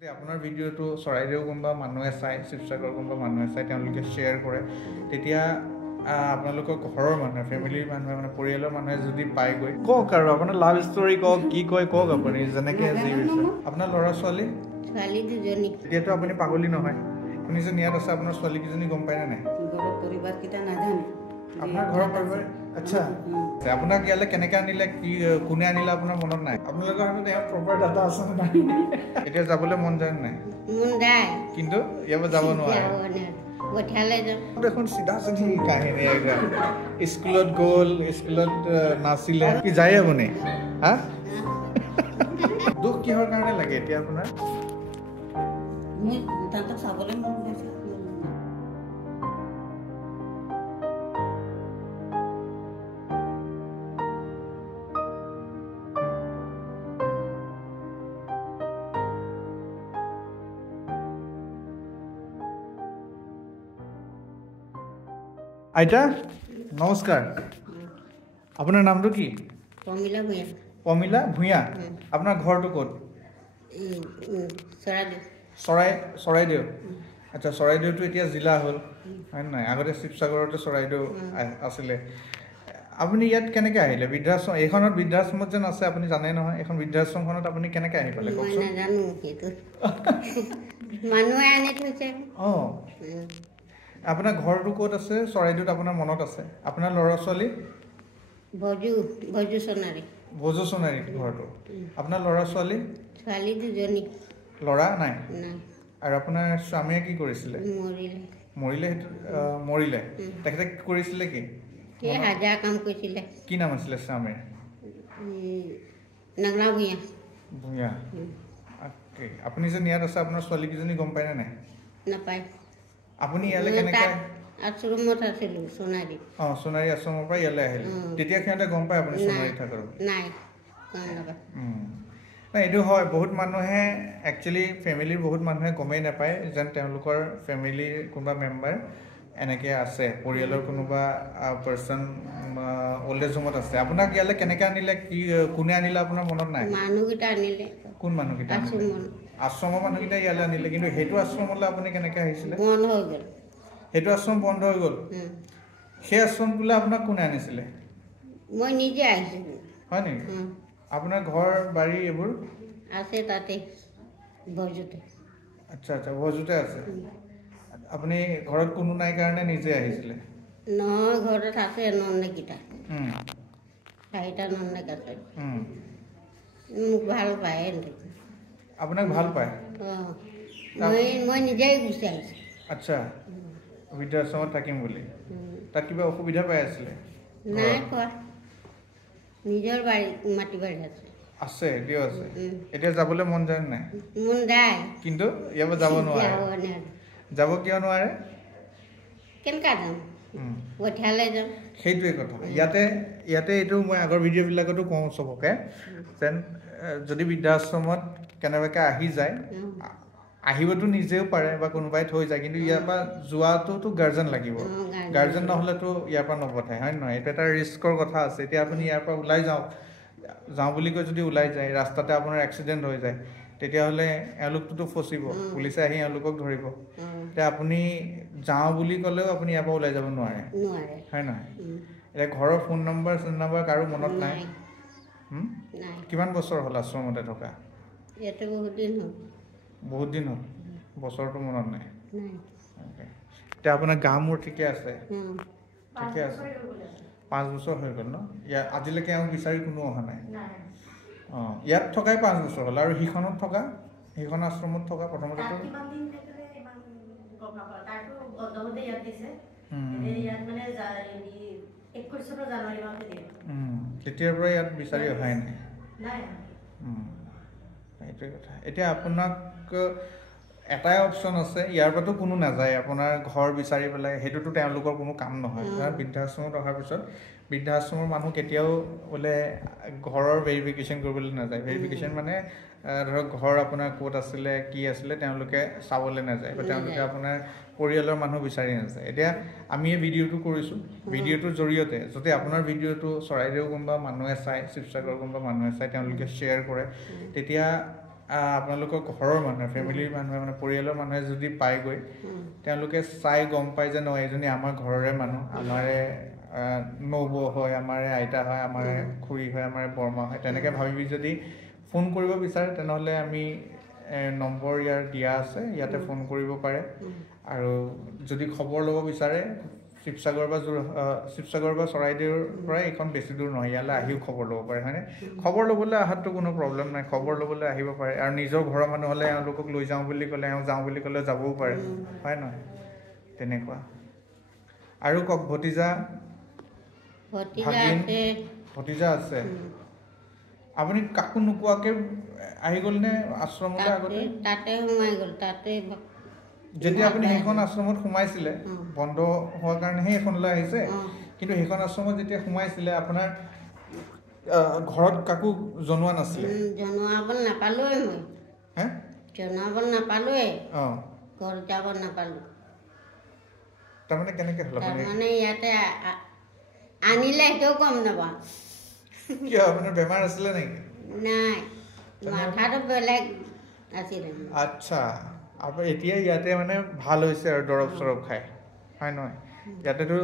আপোনাৰ ভিডিঅ'টো চৰাইদেউ কোনোবা মানুহে চাই শিৱসাগৰ কোনোবা মানুহে চাই তেওঁলোকে শ্বেয়াৰ কৰে তেতিয়া আপোনালোকৰ ঘৰৰ মানুহে ফেমিলিৰ মানুহে মানে পৰিয়ালৰ মানুহে যদি পাইগৈ কওক আৰু আপোনাৰ লাভ ষ্টৰী কওক কি কয় কওক আপুনি যেনেকৈ যি হৈছে আপোনাৰ ল'ৰা ছোৱালী দুজনী এতিয়াতো আপুনি পাগলী নহয় আপুনি যে ইয়াত আছে আপোনাৰ ছোৱালীকেইজনী গম পায়নে নাই পৰিবাৰকেইটা নাজানে আপোনাৰ ঘৰৰ পৰিবাৰ আচ্ছা আপোনাক ইয়ালৈ কেনেকৈ আনিলে কি কোনে আনিলে আপোনাৰ মনত নাই আপোনালোকৰ হাতত ইয়াত প্ৰপাৰ ডাটা আছে নে নাই এতিয়া যাবলৈ মন যায় নাই মন যায় কিন্তু ইয়াৰ পৰা যাব নোৱাৰে দেখোন চিধা চিধি কাহিনী একদম স্কুলত গ'ল স্কুলত নাছিলে কি যায় আপুনি হা দুখ কিহৰ কাৰণে লাগে এতিয়া আপোনাৰ তাহাঁতক চাবলৈ মন গৈছে আইতা নমস্কাৰ আপোনাৰ নামটো কি প্ৰমিলা ভূঞা প্ৰমিলা ভূঞা আপোনাৰ ঘৰটো ক'ত চৰাইদেউ আচ্ছা চৰাইদেউটো এতিয়া জিলা হ'ল হয় নাই আগতে শিৱসাগৰতে চৰাইদেউ আছিলে আপুনি ইয়াত কেনেকৈ আহিলে বৃদ্ধাশ্ৰম এইখনত বৃদ্ধাশ্ৰমত যেন আছে আপুনি জানে নহয় এখন বৃদ্ধাশ্ৰমখনত আপুনি কেনেকৈ আহি পালে কওকচোন মানুহে আনি থৈছে অঁ আপোনাৰ ঘৰটো ক'ত আছে চৰাইদেউত আপোনাৰ মনত আছে আপোনাৰ ল'ৰা ছোৱালী ভোজু সোণাৰী ঘৰটো আপোনাৰ ল'ৰা ছোৱালী দুজনী ল'ৰা নাই আৰু আপোনাৰ স্বামীয়ে কি কৰিছিলে মৰিলে তেখেতে কৰিছিলে কি হাজিৰা কাম কৰিছিলে কি নাম আছিলে স্বামীৰ ভূঞা আপুনি যে ইয়াত আছে আপোনাৰ ছোৱালীকেইজনী গম পায়নে নাই নাপায় আপুনি ইয়ালৈ কেনেকৈ আশ্ৰমত আছিলোঁ সোণাৰীত সোণাৰী আশ্ৰমৰ পৰা ইয়ালৈ আহিলে তেতিয়া সিহঁতে গম পায় আপুনি সোণাৰীত থাকক নাই নাই এইটো হয় বহুত মানুহে একচুৱেলি ফেমিলিৰ বহুত মানুহে গমেই নাপায় যেন তেওঁলোকৰ ফেমিলিৰ কোনোবা মেম্বাৰ এনেকৈ আছে পৰিয়ালৰ কোনোবা পাৰ্চন অল্ড এজ হোমত আছে আপোনাক ইয়ালৈ কেনেকৈ আনিলে কি কোনে আনিলে আপোনাৰ মনত নাই মানুহকেইটা আনিলে কোন মানুহকেইটা আশ্ৰমৰ মানুহকেইটা ইয়ালৈ আনিলে কিন্তু সেইটো আশ্ৰমলৈ আপুনি কেনেকৈ আহিছিলে বন্ধ হৈ গ'ল সেইটো আশ্ৰম বন্ধ হৈ গ'ল সেই আশ্ৰমটোলৈ আপোনাক কোনে আনিছিলে মই নিজে আহিছিলোঁ হয় নেকি আপোনাৰ ঘৰ বাৰী এইবোৰ আছে তাতে ভজুতে আচ্ছা আচ্ছা ভজুতে আছে আপুনি ঘৰত কোনো নাই কাৰণে নিজে আহিছিলে নহয় ঘৰত আছে নন্দেকেইটা চাৰিটা নন্দেক আছে মোক ভাল পায় আপোনাক ভাল পায় মই নিজেই গুচি আহিছোঁ আচ্ছা বৃদ্ধাশ্ৰমত থাকিম বুলি তাত কিবা অসুবিধা পাই আছিলে নাই কোৱা নিজৰ বাৰী মাটি বাৰী আছে আছে এতিয়াও আছে এতিয়া যাবলৈ মন যায় নাই মন যায় কিন্তু ইয়াৰ পৰা যাব নোৱাৰে যাব কিয় নোৱাৰে কেনেকুৱা যাম পঠিয়ালে যাম সেইটোৱে কথা ইয়াতে এইটো মই আগৰ ভিডিঅ'বিলাকতো কওঁ চবকে যেন যদি বৃদ্ধাশ্ৰমত কেনেবাকৈ আহি যায় আহিবতো নিজেও পাৰে বা কোনোবাই থৈ যায় কিন্তু ইয়াৰ পৰা যোৱাটোতো গাৰ্জেন লাগিব গাৰ্জেন নহ'লেতো ইয়াৰ পৰা নপঠায় হয় নহয় এইটো এটা ৰিস্কৰ কথা আছে এতিয়া আপুনি ইয়াৰ পৰা ওলাই যাওঁ বুলি কৈ যদি ওলাই যায় ৰাস্তাতে আপোনাৰ এক্সিডেণ্ট হৈ যায় তেতিয়াহ'লে এওঁলোকটোতো ফচিব পুলিচে আহি এওঁলোকক ধৰিব এতিয়া আপুনি যাওঁ বুলি ক'লেও আপুনি ইয়াৰ পৰা ওলাই যাব নোৱাৰে হয় নহয় এতিয়া ঘৰৰ ফোন নম্বৰ কাৰো মনত নাই কিমান বছৰ হ'ল আশ্ৰমতে থকা বহুত দিন হ'ল বছৰটো মনত নাই এতিয়া আপোনাৰ গা মূৰ ঠিকে আছে 5 বছৰ হৈ গ'ল ন ইয়াত আজিলৈকে এওঁক বিচাৰি কোনো অহা নাই ইয়াত থকাই 5 বছৰ হ'ল আৰু সিখনত থকা সেইখন আশ্ৰমত থকা প্ৰথমতেতো তেতিয়াৰ পৰা ইয়াত বিচাৰি অহাই নাই সেইটোৱে কথা এতিয়া আপোনাক এটাই অপশ্যন আছে ইয়াৰ পৰাতো কোনো নাযায় আপোনাৰ ঘৰ বিচাৰি পেলাই সেইটোতো তেওঁলোকৰ কোনো কাম নহয় বৃদ্ধাশ্ৰমত অহাৰ পিছত বৃদ্ধাশ্ৰমৰ মানুহ কেতিয়াও বোলে ঘৰৰ ভেৰিফিকেশ্যন কৰিবলৈ নাযায় ভেৰিফিকেশ্যন মানে ধৰক ঘৰ আপোনাৰ ক'ত আছিলে কি আছিলে তেওঁলোকে চাবলৈ নাযায় বা তেওঁলোকে আপোনাৰ পৰিয়ালৰ মানুহ বিচাৰি নাযায় এতিয়া আমি এই ভিডিঅ'টো কৰিছোঁ ভিডিঅ'টোৰ জৰিয়তে যদি আপোনাৰ ভিডিঅ'টো চৰাইদেউ কোনোবা মানুহে চাই শিৱসাগৰ কোনোবা মানুহে চাই তেওঁলোকে শ্বেয়াৰ কৰে তেতিয়া আপোনালোকৰ ঘৰৰ মানুহে ফেমিলিৰ মানুহে মানে পৰিয়ালৰ মানুহে যদি পায়গৈ তেওঁলোকে চাই গম পায় যে নহয় এজনী আমাৰ ঘৰৰে মানুহ আমাৰে নবৌ হয় আমাৰে আইতা হয় আমাৰে খুৰী হয় আমাৰে বৰমা হয় তেনেকৈ ভাবি যদি ফোন কৰিব বিচাৰে তেনেহ'লে আমি নম্বৰ ইয়াৰ দিয়া আছে ইয়াতে ফোন কৰিব পাৰে আৰু যদি খবৰ ল'ব বিচাৰে শিৱসাগৰ বা চৰাইদেউৰ পৰা এইখন বেছি দূৰ নহয় ইয়ালৈ আহিও খবৰ ল'ব পাৰে হয়নে খবৰ ল'বলৈ অহাতো কোনো প্ৰব্লেম নাই খবৰ ল'বলৈ আহিব পাৰে আৰু নিজৰ ঘৰৰ মানুহ হ'লে এওঁলোকক লৈ যাওঁ বুলি ক'লে যাওঁ বুলি ক'লে যাবও পাৰে হয় নহয় তেনেকুৱা আৰু কওক ভতিজা আছে আপুনি কাকো নোকোৱাকৈ আহি গ'ল নে আশ্ৰমলৈ আগতে তাতে সোমাই গ'ল তাতে যেতিয়া আপুনি সেইখন আশ্ৰমত সোমাইছিলে বন্ধ হোৱাৰ কাৰণেহে এইখনলৈ আহিছে কিন্তু সেইখন আশ্ৰমত যেতিয়া সোমাইছিলে আপোনাৰ ঘৰত কাকো জনোৱা নাছিলে জনাব নাপালোৱে মই জনাব নাপালোৱে ঘৰত যাব নাপালোঁ তাৰমানে কেনেকৈ হ'ল তাৰমানে ইয়াতে আনিলে সেইটোও গম নাপাওঁ কিয় আপোনাৰ বেমাৰ আছিলে নেকি নাই মাথাটো বেলেগ আছিলে আচ্ছা আপুনি এতিয়া ইয়াতে মানে ভাল হৈছে আৰু দৰৱ চৰৱ খাই হয় নহয় ইয়াতেতো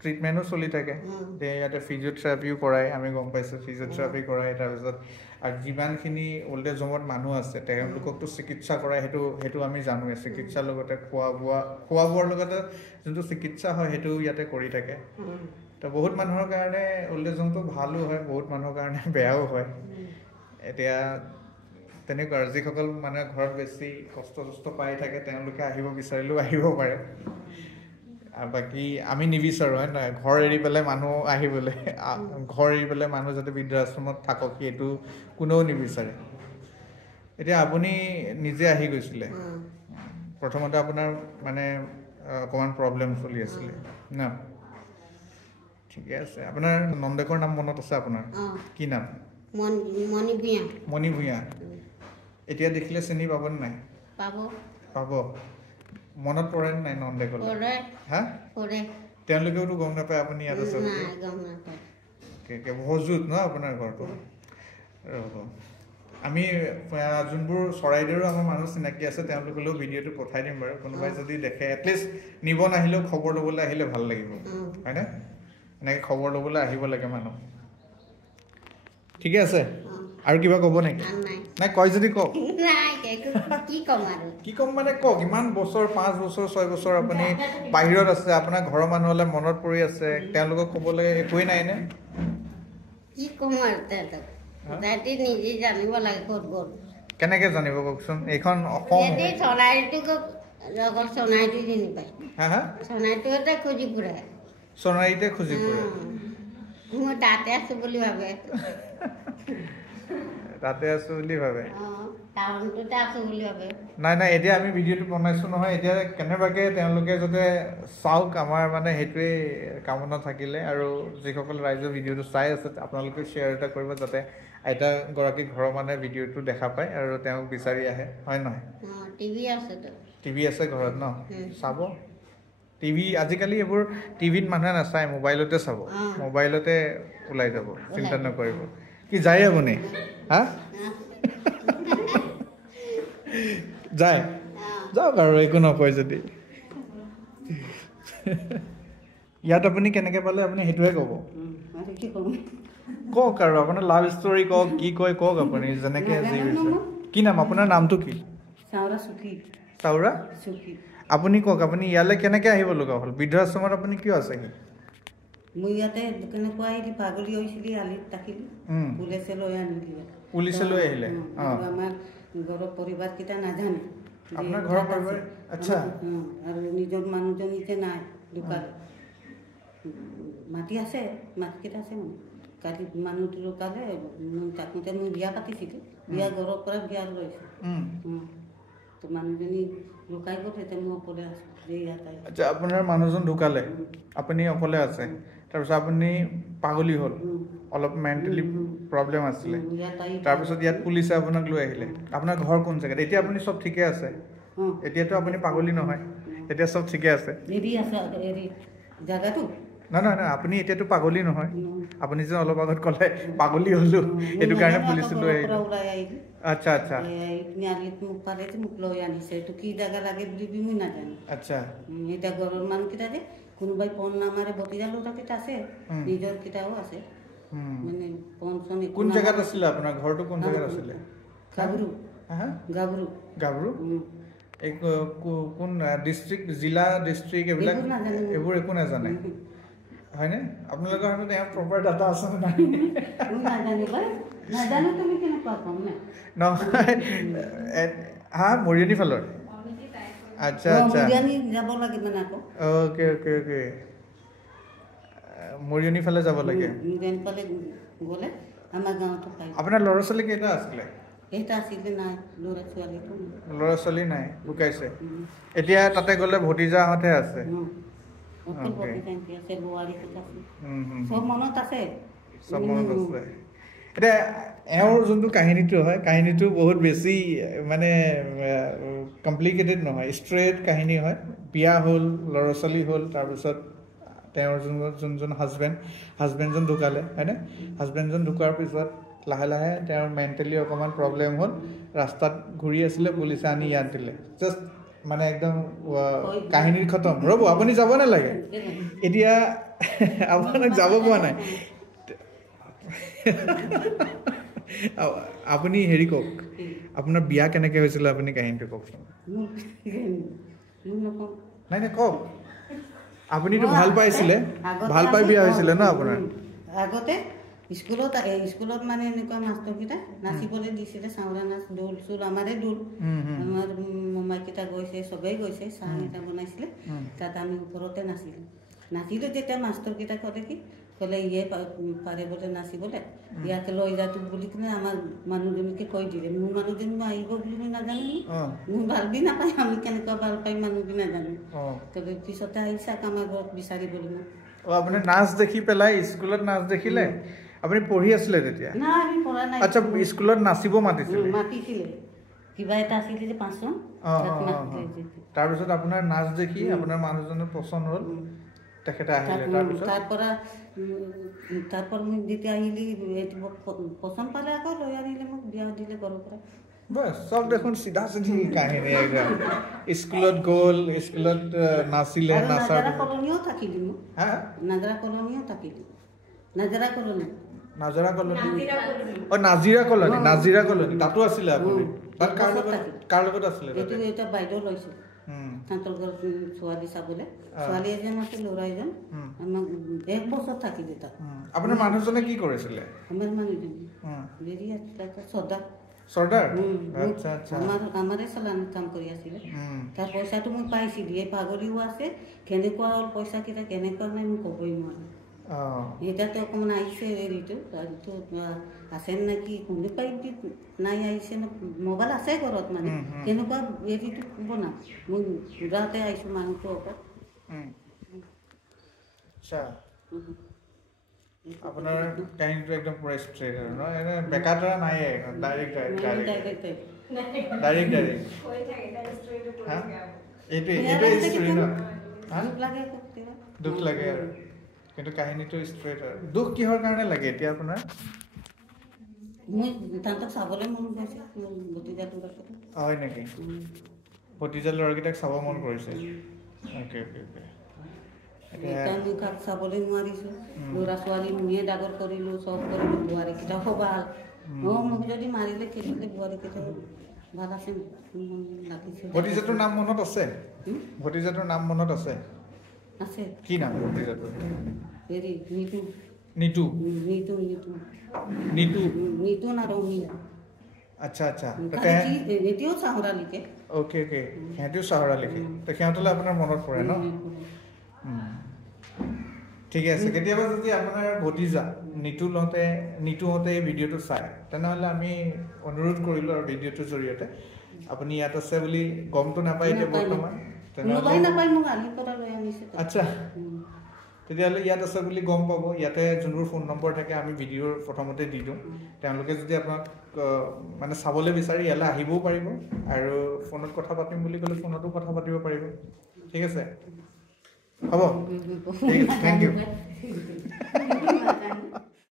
ট্ৰিটমেণ্টো চলি থাকে ইয়াতে ফিজিঅ'থেৰাপিও কৰায় আমি গম পাইছোঁ ফিজিঅ'থেৰাপি কৰায় তাৰপিছত আৰু যিমানখিনি অল্ড এজ হোমত মানুহ আছে তেওঁলোককতো চিকিৎসা কৰায় সেইটো আমি জানোৱে চিকিৎসাৰ লগতে খোৱা বোৱাৰ লগতে যোনটো চিকিৎসা হয় সেইটো ইয়াতে কৰি থাকে তো বহুত মানুহৰ কাৰণে অল্ড এজ হোমটো ভালো হয় বহুত মানুহৰ কাৰণে বেয়াও হয় এতিয়া তেনেকুৱা আৰু যিসকল মানুহে ঘৰত বেছি কষ্ট পাই থাকে তেওঁলোকে আহিব বিচাৰিলেও আহিব পাৰে আৰু বাকী আমি নিবিচাৰোঁ হয় নহয় ঘৰ এৰি পেলাই মানুহ আহিবলৈ ঘৰ এৰি পেলাই মানুহ যাতে বৃদ্ধাশ্ৰমত থাকক সেইটো কোনেও নিবিচাৰে এতিয়া আপুনি নিজে আহি গৈছিলে প্ৰথমতে আপোনাৰ মানে অকণমান প্ৰব্লেম চলি আছিলে ন ঠিকে আছে আপোনাৰ নন্দেকৰ নাম মনত আছে আপোনাৰ কি নাম মণি ভূঞা এতিয়া দেখিলে চিনি পাবনে নাই পাব মনত পৰে নাই নন্দেকলৈ হা তেওঁলোকেওতো গম নাপায় আপুনি ইয়াত আছে হজুত ন আপোনাৰ ঘৰটো ৰ'ব আমি যোনবোৰ চৰাইদেউৰ আমাৰ মানুহ চিনাকি আছে তেওঁলোকলৈও ভিডিঅ'টো পঠাই দিম বাৰু কোনোবাই যদি দেখে এটলিষ্ট নিব নাহিলেও খবৰ ল'বলৈ আহিলে ভাল লাগিব হয়নে এনেকৈ খবৰ ল'বলৈ আহিব লাগে মানুহ ঠিকে আছে আৰু কিবা ক'ব নেকি নাই কয় যদি কওক কি ক'ম মানে কওক ইমান বছৰ 5 বছৰ 6 বছৰ আপুনি বাহিৰত আছে আপোনাৰ ঘৰৰ মানুহ হ'লে মনত পৰি আছে তেওঁলোকক ক'বলৈ একোৱেই নাই নে কি ক'ম আৰু তাহাঁতি নিজে জানিব লাগে ক'ত গ'ল কেনেকৈ জানিব কওকচোন এইখন অসম সোণাৰীটো চিনি পায় সোণাৰীটোতে খুজি ফুৰে সোণাৰীতে খুজি ফুৰে মই তাতে আছো বুলি ভাবে তাতে আছো বুলি ভাবে টাউনটোতে আছো বুলি ভাবে নাই এতিয়া আমি ভিডিঅ'টো বনাইছোঁ নহয় এতিয়া কেনেবাকৈ তেওঁলোকে যাতে চাওক আমাৰ মানে সেইটোৱেই কামনা থাকিলে আৰু যিসকল ৰাইজৰ ভিডিঅ'টো চাই আছে আপোনালোকে শ্বেয়াৰ এটা কৰিব যাতে আইতাগৰাকী ঘৰৰ মানুহে ভিডিঅ'টো দেখা পায় আৰু তেওঁক বিচাৰি আহে হয় নহয় টিভি আছে ঘৰত ন চাব টিভি আজিকালি এইবোৰ টিভিত মানুহে নাচায় মোবাইলতে চাব মোবাইলতে ওলাই যাব চিন্তা নকৰিব কি যায় আপুনি হা যায় যাওক আৰু একো নকয় যদি ইয়াত আপুনি কেনেকৈ পালে আপুনি সেইটোৱে ক'ব কওক আৰু আপোনাৰ লাভ ষ্টৰি কওক কি কয় কওক আপুনি যেনেকৈ যি কি নাম আপোনাৰ নামটো কি চাউৰা আপুনি কওক আপুনি ইয়ালৈ কেনেকৈ আহিব লগা হ'ল বৃদ্ধাশ্ৰমত আপুনি কিয় আছেহি মই ইয়াতে কেনেকুৱা আহিলি পাগলী হৈছিলি আলিত থাকিলি পুলিচে লৈ আহিলে আমাৰ ঘৰৰ পৰিবাৰকেইটা নাজানে আপোনাৰ ঘৰৰ পৰিবাৰ আচ্ছা আৰু নিজৰ মানুহজন নিজে নাই ঢুকালে মাটি আছে মাটিকেইটা আছে মানে কালি মানুহটো ঢুকালে তাকোতে মই বিয়া পাতিছিলোঁ বিয়া ঘৰৰ পৰা বিয়া লৈছোঁ তো মানুহজনী লুকাই গ'ল এতিয়া মই অকলে আছোঁ আচ্ছা আপোনাৰ মানুহজন ঢুকালে আপুনি অকলে আছে তাৰপিছত আপুনি পাগলী হ'ল অলপ মেণ্টেলি প্ৰব্লেম আছিলে তাৰপিছত ইয়াত পুলিচে আপোনাক লৈ আহিলে আপোনাৰ ঘৰ কোন জেগাত এতিয়া আপুনি চব ঠিকে আছে এতিয়াতো আপুনি পাগলী নহয় এতিয়া চব ঠিকে আছে নহয় আপুনি এতিয়াতো পাগলী নহয় আপুনি যে অলপ আগত ক'লে পাগলী হ'লো সেইটো কাৰণে পুলিচে লৈ আহিলে আচ্ছা আচ্ছা তিনিআলিত মোক পালে যে মোক লৈ আনিছে এইটো কি জাগা লাগে বুলি মই নাজানো আচ্ছা এতিয়া ঘৰৰ মানুহকেইটা যে কোনোবাই ফোন নামাৰে ভতিজা ল'ৰাকেইটা আছে নিজৰ কেইটাও আছে মানে ফোন চোন কোন জেগাত আছিলে আপোনাৰ ঘৰটো কোন জেগাত আছিলে গাভৰু গাভৰু গাভৰু এই কোন ডিষ্ট্ৰিক্ট জিলা ডিষ্ট্ৰিক্ট এইবিলাক এইবোৰ একো নাজানে হয়নে আপোনালোকৰ হাতত এয়া প্ৰপাৰ ডাটা আছে নে নাই নাজানো তুমি কেনেকুৱা কম নে নহয় হা মৰিয়নি ফালৰ আচ্ছা আচ্ছা যাব লাগে মানে আকৌ অ'কে অ'কে অ'কে মৰিয়নি ফালে যাব লাগে ফালে গ'লে আমাৰ গাঁৱতো পাই আপোনাৰ ল'ৰা ছোৱালী কেইটা আছিলে এটা আছিলে নাই ল'ৰা ছোৱালী নাই ঢুকাইছে এতিয়া তাতে গ'লে ভতিজাহঁতহে আছে চব মনত আছে চব মনত আছে এতিয়া এওঁৰ যোনটো কাহিনীটো হয় কাহিনীটো বহুত বেছি মানে কমপ্লিকেটেড নহয় ষ্ট্ৰেইট কাহিনী হয় বিয়া হ'ল ল'ৰা ছোৱালী হ'ল তাৰপিছত তেওঁৰ যোনজন হাজবেণ্ডজন ঢুকালে হয়নে হাজবেণ্ডজন ঢুকোৱাৰ পিছত লাহে লাহে তেওঁৰ মেণ্টেলি অকণমান প্ৰব্লেম হ'ল ৰাস্তাত ঘূৰি আছিলে পুলিচে আনি ইয়াত দিলে জাষ্ট মানে একদম কাহিনীৰ খতম ৰ'ব আপুনি যাব নালাগে এতিয়া আপোনাক যাব পোৱা নাই আপুনি হেৰি কওক আপোনাৰ বিয়া কেনেকৈ হৈছিলে আপুনি কাহিনীটো কওকচোন নাই নাই কওক আপুনিতো ভাল পাইছিলে ভাল পাই বিয়া হৈছিলে ন আপোনাৰ আগতে স্কুলত মানে এনেকুৱা মাষ্টৰকেইটা নাচিবলৈ দিছিলে চাউৰা নাচ দোল চোল আমাৰে দোল আমাৰ মোমাইকেইটা গৈছে চবেই গৈছে চাহ এটা বনাইছিলে তাত আমি ওপৰতে নাচিলোঁ যেতিয়া মাষ্টৰকেইটা ক'লে কি ক'লে ইয়ে পাৰে বোলে নাচিবলৈ ইয়াকে লৈ যাতো বুলি কিনে আমাৰ মানুহজনীকে কৈ দিলে মোৰ মানুহজনী আহিব বুলি মই নাজানো মোৰ ভাল বি নাপায় আমি কেনেকুৱা ভাল পাই মানুহ বি নাজানো তবে পিছতে আহিছাক আমাৰ ঘৰত বিচাৰিবলৈ মোক আপুনি নাচ দেখি পেলাই স্কুলত নাচ দেখিলে আপুনি পঢ়ি আছিলে তেতিয়া না আমি পঢ়া নাই আচ্ছা স্কুলত নাচিব মাতিছিলে কিবা এটা আছিলে যে 5 জন তাৰপিছত আপোনাৰ নাচ দেখি আপোনাৰ মানুহজনৰ পচন্দ হ'ল তেখেতে আহিলে তারপর মই যেতিয়া আহিলি পচন্দ পালে আকৌ লৈ আনিলে মোক বিয়া দিলে ঘৰৰ পৰা বস সব দেখোন সিধা সিধি কাহিনী একদম স্কুলত গ'ল স্কুলত নাচিলে নাচাৰ কলনিও থাকিলি মোক হা নাজৰা কলনিও থাকিলি নাজৰা কলনি নাজিৰা কলনি তাতো আছিলে আপুনি তাত কাৰ লগত আছিলে এটা বাইদেউ লৈছে তাঁতৰ ঘৰত ছোৱালী চাবলৈ ছোৱালী এজন আছে ল'ৰা এজন আমাক 1 বছৰ থাকিলে তাত আপোনাৰ মানুহজনে কি কৰিছিলে আমাৰ মানুহজন দেৰি আছিলে চৰ্দাৰ আচ্ছা আচ্ছা আমাৰে চালান কাম কৰি আছিলে তাৰ পইচাটো মই পাইছিলোঁ এই পাগলীও আছে কেনেকুৱা হ'ল পইচাকেইটা কেনেকুৱা নাই মোক ক'বই নোৱাৰে এতিয়াতো অকণমান আহিছে হেৰিটো আছে নেকি কোনোবাই নাই আহিছে ন মোবাইল আছে ঘৰত মানে কেনেকুৱা হেৰিটো ক'ব না মই ঘূৰাতে আহিছোঁ মানুহটো ওপৰত আচ্ছা আপোনাৰ কাহিনীটো একদম পুৰা ষ্ট্ৰেইট আৰু ন এনে বেকাৰটা নাই ডাইৰেক্ট এইটোৱে ষ্ট্ৰেইট ন দুখ লাগে আৰু কিন্তু কাহিনীটো ষ্ট্ৰেইট আৰু দুখ কিহৰ কাৰণে লাগে এতিয়া আপোনাৰ মই তাঁতক চাবলৈ মন গৈছে ভতিজাটো হয় নেকি ভতিজা ল'ৰাকেইটাক চাব মন কৰিছে অ'কে অ'কে অ'কে আমি কাক চাবলৈ নোৱাৰিছোঁ ল'ৰা ছোৱালী ময়ে ডাঙৰ কৰিলোঁ চব কৰিলোঁ বোৱাৰীকেইটাও ভাল মোক যদি মাৰিলে খেলিলে বোৱাৰীকেইটা ভাল আছে লাগিছে ভতিজাটোৰ নাম মনত আছে ভতিজাটোৰ নাম মনত আছে আছে কি নাম ভতিজাটোৰ হেৰি নিতু না ৰঙিলা আচ্ছা আচ্ছা এতিয়াও চাহৰা লিখে অ'কে অ'কে সিহঁতেও চাহৰা লিখে তো সিহঁতলৈ আপোনাৰ মনত পৰে ন ঠিকে আছে কেতিয়াবা যদি আপোনাৰ ভতিজা নিতুহঁতে এই ভিডিঅ'টো চায় তেনেহ'লে আমি অনুৰোধ কৰিলোঁ আৰু ভিডিঅ'টোৰ জৰিয়তে আপুনি ইয়াত আছে বুলি গমটো নাপায় এতিয়া বৰ্তমান আচ্ছা তেতিয়াহ'লে ইয়াত আছে বুলি গম পাব ইয়াতে যোনবোৰ ফোন নম্বৰ থাকে আমি ভিডিঅ'ৰ প্ৰথমতে দি দিওঁ তেওঁলোকে যদি আপোনাক মানে চাবলৈ বিচাৰি ইয়ালৈ আহিবও পাৰিব আৰু ফোনত কথা পাতিম বুলি ক'লে ফোনতো কথা পাতিব পাৰিব ঠিক আছে হ'ব ঠিক আছে থেংক ইউ